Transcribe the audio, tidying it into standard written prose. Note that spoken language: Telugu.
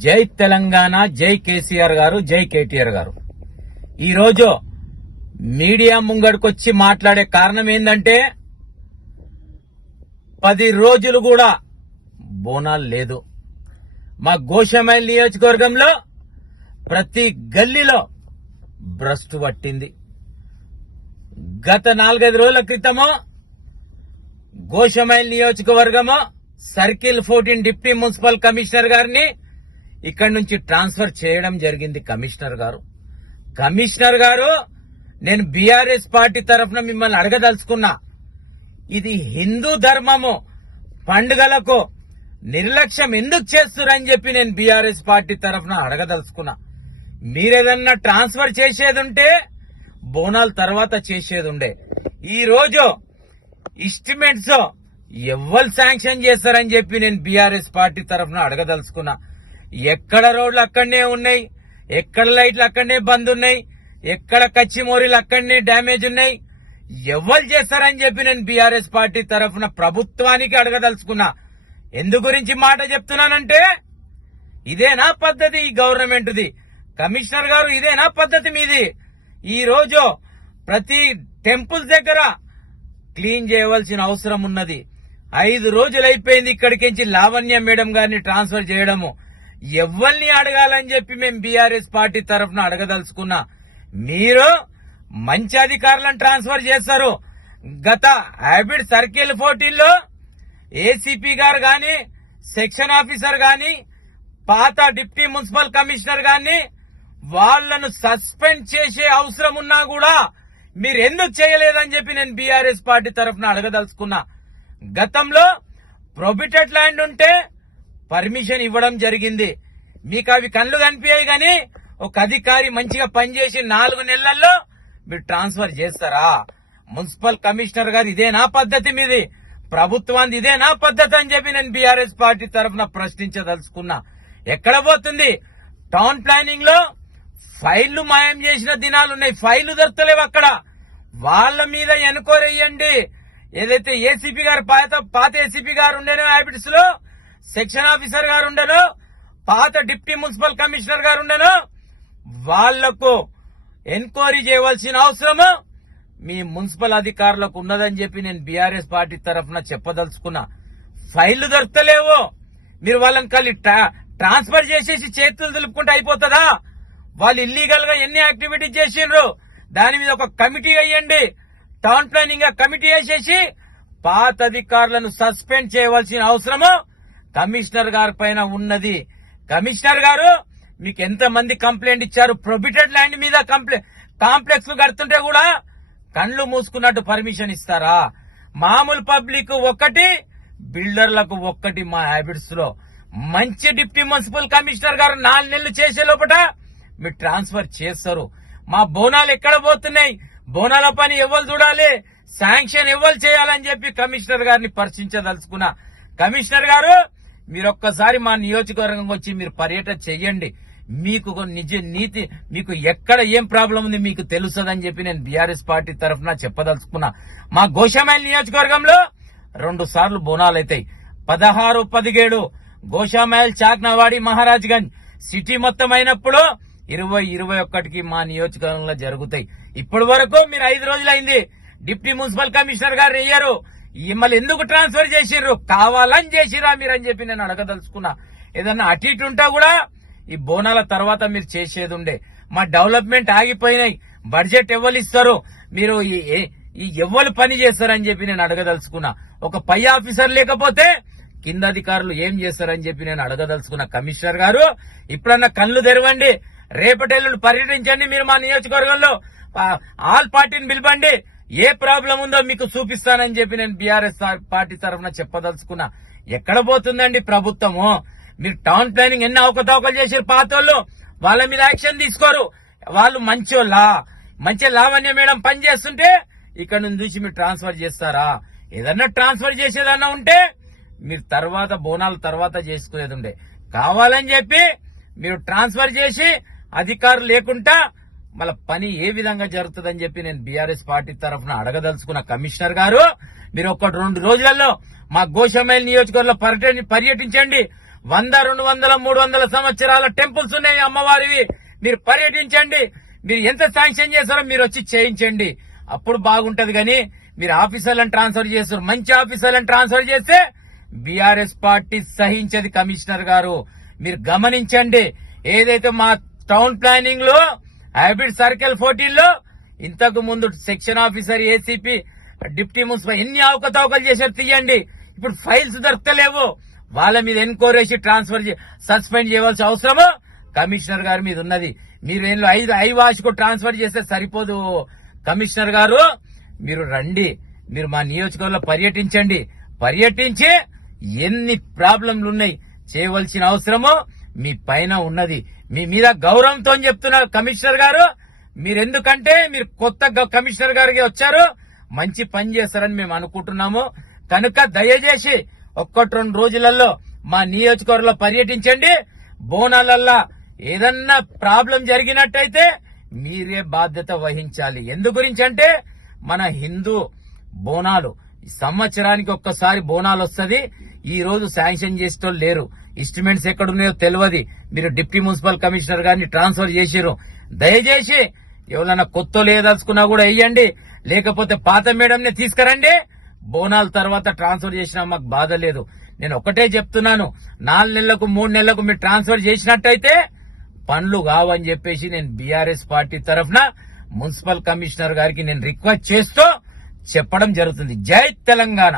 జై తెలంగాణ, జై కేసీఆర్ గారు, జై కేటీఆర్ గారు. ఈరోజు మీడియా ముంగడికొచ్చి మాట్లాడే కారణం ఏంటంటే 10 రోజులు కూడా బోనాలు లేదు. మా గోషామైల్ నియోజకవర్గంలో ప్రతి గల్లీలో భ్రష్టు పట్టింది. గత 4-5 రోజుల క్రితము Goshamahal నియోజకవర్గము circle 14 deputy municipal commissioner గారిని ఇక్కడి నుంచి ట్రాన్స్ఫర్ చేయడం జరిగింది. కమిషనర్ గారు నేను బీఆర్ఎస్ పార్టీ తరఫున మిమ్మల్ని అడగదలుచుకున్నా, ఇది హిందూ ధర్మము పండుగలకు నిర్లక్ష్యం ఎందుకు చేస్తున్నారని చెప్పి నేను బీఆర్ఎస్ పార్టీ తరఫున అడగదలుచుకున్నా. మీరేదన్నా ట్రాన్స్ఫర్ చేసేది ఉంటే బోనాల తర్వాత చేసేది ఉండే. ఈ రోజు ఎస్టిమేట్స్ ఎవ్వరు శాంక్షన్ చేస్తారని చెప్పి నేను బీఆర్ఎస్ పార్టీ తరఫున అడగదలుచుకున్నా. ఎక్కడ రోడ్లు అక్కడనే ఉన్నాయి, ఎక్కడ లైట్లు అక్కడనే బంద్ ఉన్నాయి, ఎక్కడ కచ్చిమోరీలు అక్కడనే డ్యామేజ్ ఉన్నాయి. ఎవరు చేస్తారని చెప్పి నేను బీఆర్ఎస్ పార్టీ తరఫున ప్రభుత్వానికి అడగదలుచుకున్నా. ఎందు గురించి మాట చెప్తున్నానంటే, ఇదేనా పద్ధతి ఈ గవర్నమెంట్ది? కమిషనర్ గారు, ఇదేనా పద్ధతి మీది? ఈ రోజు ప్రతి టెంపుల్ దగ్గర క్లీన్ చేయవలసిన అవసరం ఉన్నది. 5 రోజులు అయిపోయింది ఇక్కడికించి లావణ్య మేడం గారిని ట్రాన్స్ఫర్ చేయడము. ఎవరిని అడగాలని చెప్పి మేము బీఆర్ఎస్ పార్టీ తరఫున అడగదలుచుకున్నా. మీరు మంచి అధికారులను ట్రాన్స్ఫర్ చేస్తారు. గత హ్యాబిట్ సర్కిల్ 14 లో ఏసీపీ గారు గాని, సెక్షన్ ఆఫీసర్ గాని, పాత డిప్యూటీ మున్సిపల్ కమిషనర్ గాని వాళ్లను సస్పెండ్ చేసే అవసరం ఉన్నా కూడా మీరు ఎందుకు చేయలేదని చెప్పి నేను బీఆర్ఎస్ పార్టీ తరఫున అడగదలుచుకున్నా. గతంలో ప్రొబిటెడ్ ల్యాండ్ ఉంటే పర్మిషన్ ఇవ్వడం జరిగింది. మీకు అవి కళ్ళు కనిపించాయి గాని ఒక అధికారి మంచిగా పనిచేసి 4 నెలల్లో మీరు ట్రాన్స్ఫర్ చేస్తారా? మున్సిపల్ కమిషనర్ గారు, ఇదేనా పద్ధతి మీది? ప్రభుత్వానికి ఇదేనా పద్ధతి అని చెప్పి నేను బీఆర్ఎస్ పార్టీ తరఫున ప్రశ్నించదలుచుకున్నా. ఎక్కడ పోతుంది? టౌన్ ప్లానింగ్ లో ఫైళ్లు మాయం చేసిన దినాలున్నాయి. ఫైళ్లు దొరకలేవు అక్కడ. వాళ్ళ మీద ఎన్క్వైరీ చేయండి. ఏదైతే ఏసీపీ గారు పాత ఏసీపీ గారు ఉండేనో, హ్యాబిట్స్ లో సెక్షన్ ఆఫీసర్ గారు ఉండేనో, పాత డిప్యూటీ మున్సిపల్ కమిషనర్ గారు ఉండేనో, వాళ్లకు ఎన్క్వైరీ చేయవలసిన అవసరము మీ మున్సిపల్ అధికారులకు ఉన్నదని చెప్పి నేను బీఆర్ఎస్ పార్టీ తరఫున చెప్పదలుచుకున్నా. ఫైళ్లు దొరకలేవు, మీరు వాళ్ళని కలిసి ట్రాన్స్ఫర్ చేసేసి చేతులు దులుపుకుంటే అయిపోతుందా? వాళ్ళు ఇల్లీగల్ గా ఎన్ని యాక్టివిటీస్ చేసిండ్రు దాని మీద ఒక కమిటీ వేయండి. టౌన్ ప్లానింగ్ కమిటీ వేసేసి పాత అధికారులను సస్పెండ్ చేయవలసిన అవసరము కమిషనర్ గారి పైన ఉన్నది. కమిషనర్ గారు, మీకు ఎంత మంది కంప్లైంట్ ఇచ్చారు? ప్రొబిటెడ్ ల్యాండ్ మీద కాంప్లెక్స్ కడుతుంటే కూడా కళ్లు మూసుకున్నట్టు పర్మిషన్ ఇస్తారా? మామూలు పబ్లిక్ ఒకటి, బిల్డర్లకు ఒక్కటి. మా హ్యాబిట్స్ లో మంచి డిప్యూటీ మున్సిపల్ కమిషనర్ గారు 4 నెలలు చేసే లోపల మీరు ట్రాన్స్ఫర్ చేస్తారు. మా బోనాలు ఎక్కడ పోతున్నాయి? బోనాల పని ఎవరు చూడాలి? శాంక్షన్ ఎవరు చేయాలని చెప్పి కమిషనర్ గారిని పరిశీలించదలుచుకున్నా. కమిషనర్ గారు, మీరు ఒక్కసారి మా నియోజకవర్గం వచ్చి మీరు పర్యటన చెయ్యండి. మీకు నీతి, మీకు ఎక్కడ ఏం ప్రాబ్లం ఉంది మీకు తెలుస్తుందని చెప్పి నేను బీఆర్ఎస్ పార్టీ తరఫున చెప్పదలుచుకున్నా. మా గోషామైల్ నియోజకవర్గంలో 2 సార్లు బోనాలు అవుతాయి. 16, 17 గోషామైల్, చాక్నవాడి, మహారాజ్ గంజ్ సిటీ మొత్తం అయినప్పుడు 20, 21కి మా నియోజకవర్గంలో జరుగుతాయి. ఇప్పటి వరకు మీరు 5 రోజులైంది. డిప్యూటీ మున్సిపల్ కమిషనర్ గారు అయ్యారు. మళ్ళీ ఎందుకు ట్రాన్స్ఫర్ చేసిర్రు? కావాలని చేసిరా మీరు అని చెప్పి నేను అడగదలుచుకున్నా. ఏదన్నా అటు ఇటు ఉంటే కూడా ఈ బోనాల తర్వాత మీరు చేసేది ఉండే. మా డెవలప్మెంట్ ఆగిపోయినాయి. బడ్జెట్ ఎవరు ఇస్తారు? మీరు ఈ ఎవరు పని చేస్తారని చెప్పి నేను అడగదలుచుకున్నా. ఒక పై ఆఫీసర్ లేకపోతే కింద అధికారులు ఏం చేస్తారని చెప్పి నేను అడగదలుచుకున్నా. కమిషనర్ గారు, ఇప్పుడన్నా కళ్ళు తెరవండి. రేపటెల్లుండి పర్యటించండి. మీరు మా నియోజకవర్గంలో ఆల్ పార్టీని పిలవండి. ఏ ప్రాబ్లం ఉందో మీకు చూపిస్తానని చెప్పి నేను బీఆర్ఎస్ పార్టీ తరఫున చెప్పదలుచుకున్నా. ఎక్కడ పోతుందండి ప్రభుత్వము? మీరు టౌన్ ప్లానింగ్ ఎన్ని అవకతవకలు చేసారు పాతోళ్ళు, వాళ్ళ మీద యాక్షన్ తీసుకోరు. వాళ్ళు మంచి లావణ్య మేడం పని చేస్తుంటే ఇక్కడ నుంచి చూసి మీరు ట్రాన్స్ఫర్ చేస్తారా? ఏదన్నా ట్రాన్స్ఫర్ చేసేదన్నా ఉంటే మీరు తర్వాత బోనాల తర్వాత చేసుకునేది ఉండే. కావాలని చెప్పి మీరు ట్రాన్స్ఫర్ చేసి అధికారులు లేకుండా మళ్ళీ పని ఏ విధంగా జరుగుతుందని చెప్పి నేను బీఆర్ఎస్ పార్టీ తరఫున అడగదలుచుకున్న. కమిషనర్ గారు, మీరు 1-2 రోజులలో మా గోషామైల్ నియోజకవర్గంలో పర్యటించండి. 100, 200, 300 సంవత్సరాల టెంపుల్స్ ఉన్నాయి అమ్మవారివి. మీరు పర్యటించండి. మీరు ఎంత శాంక్షన్ చేస్తారో మీరు వచ్చి చేయించండి. అప్పుడు బాగుంటది. కానీ మీరు ఆఫీసర్లను ట్రాన్స్ఫర్ చేస్తారు. మంచి ఆఫీసర్లను ట్రాన్స్ఫర్ చేస్తే బీఆర్ఎస్ పార్టీ సహించది. కమిషనర్ గారు మీరు గమనించండి. ఏదైతే మా టౌన్ ప్లానింగ్ లో హైబ్రిడ్ సర్కిల్ 14 లో ఇంతకు ముందు section officer, ACP, deputy municipal ఎన్ని అవకతవకలు చేశారు తీయండి. ఇప్పుడు ఫైల్స్ దొరకలేవు. వాళ్ళ మీద ఎన్క్వైరీ ట్రాన్స్ఫర్ సస్పెండ్ చేయవలసిన అవసరము కమిషనర్ గారి మీద ఉన్నది. మీరు ఏళ్ళు ఐవాష్కు ట్రాన్స్ఫర్ చేస్తే సరిపోదు. కమిషనర్ గారు మీరు రండి. మీరు మా నియోజకవర్గంలో పర్యటించండి. పర్యటించి ఎన్ని ప్రాబ్లంలు ఉన్నాయి చేయవలసిన అవసరము మీ పైన ఉన్నది. మీ మీద గౌరవంతో చెప్తున్నారు కమిషనర్ గారు. మీరెందుకంటే మీరు కొత్త కమిషనర్ గారికి వచ్చారు, మంచి పని చేస్తారని మేము అనుకుంటున్నాము. కనుక దయచేసి 1-2 రోజులలో మా నియోజకవర్గంలో పర్యటించండి. బోనాలల్లా ఏదన్నా ప్రాబ్లం జరిగినట్టయితే మీరే బాధ్యత వహించాలి. ఎందు గురించి అంటే మన హిందూ బోనాలు సంవత్సరానికి ఒక్కసారి బోనాలు వస్తుంది. ఈ రోజు శాంక్షన్ చేసేటోళ్ళు లేరు. ఇన్స్ట్రుమెంట్స్ ఎక్కడున్నాయో తెలియదు. మీరు డిప్యూటీ మున్సిపల్ కమిషనర్ గారిని ట్రాన్స్ఫర్ చేసిరు. దయచేసి ఎవరైనా కొత్త లేదలుచుకున్నా కూడా వెయ్యండి. లేకపోతే పాత మేడంని తీసుకురండి. బోనాల తర్వాత ట్రాన్స్ఫర్ చేసినా మాకు బాధ లేదు. నేను ఒకటే చెప్తున్నాను, 4 నెలలకు 3 నెలలకు మీరు ట్రాన్స్ఫర్ చేసినట్టయితే పనులు కావని చెప్పేసి నేను బీఆర్ఎస్ పార్టీ తరఫున మున్సిపల్ కమిషనర్ గారికి నేను రిక్వెస్ట్ చేస్తూ చెప్పడం జరుగుతుంది. జై తెలంగాణ.